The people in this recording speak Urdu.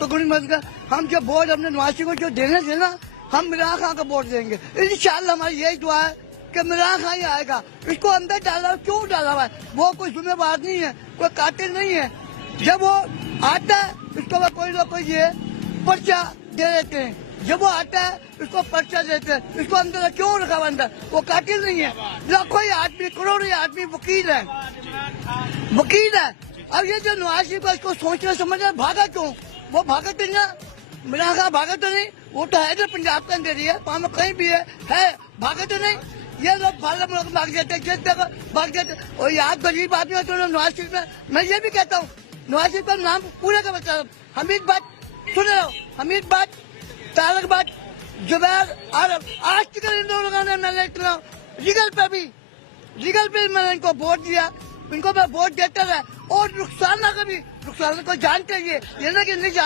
تو ہم جو ووٹ اپنے نواسی کو جو دینے تھے نا ہم عمران خان کا ووٹ دیں گے انشاءاللہ. ہماری یہی دعا ہے کہ عمران خان ہی آئے گا. اس کو اندر ڈالا کیوں ڈالا ہوا ہے؟ وہ کوئی ذمہ وار نہیں ہے, کوئی قاتل نہیں ہے. جب وہ آتا ہے اس کو کوئی نہ کوئی یہ پرچہ دے دیتے ہیں. جب وہ آتا ہے اس کو پرچہ دیتے ہیں. اس کو اندر کیوں رکھا ہوا اندر؟ وہ قاتل نہیں ہے. لاکھوں آدمی کروڑوں آدمی وکیل ہے اب یہ جو نواز شریف اس کو سوچنا سمجھنا بھاگا کیوں؟ وہ بھاگا تو نہیں, عمران خان بھاگا تو نہیں, وہ تو ہے جو پنجاب کے اندر ہی ہے, وہاں میں کہیں بھی ہے بھاگا تو نہیں. یہ لوگ بھاگا ملک بھاگ جاتے ہیں, جس جگہ بھاگ جاتے ہیں. اور یاد غریب آدمی ہے تو نواز شریف میں یہ بھی کہتا ہوں نواز شریف کا نام پورے کا بتا. حمید بٹ سن رہے ہو, حمید بٹ, طارق بٹ, زبیر عارف, آج تک ان لوگوں نے میں نے اتنا لیگل پہ میں نے ان کو ووٹ دیا, ان کو میں ووٹ دیتا رہا. اور رخسانہ کو جانتے یہ نہ کہ نہیں جانتے.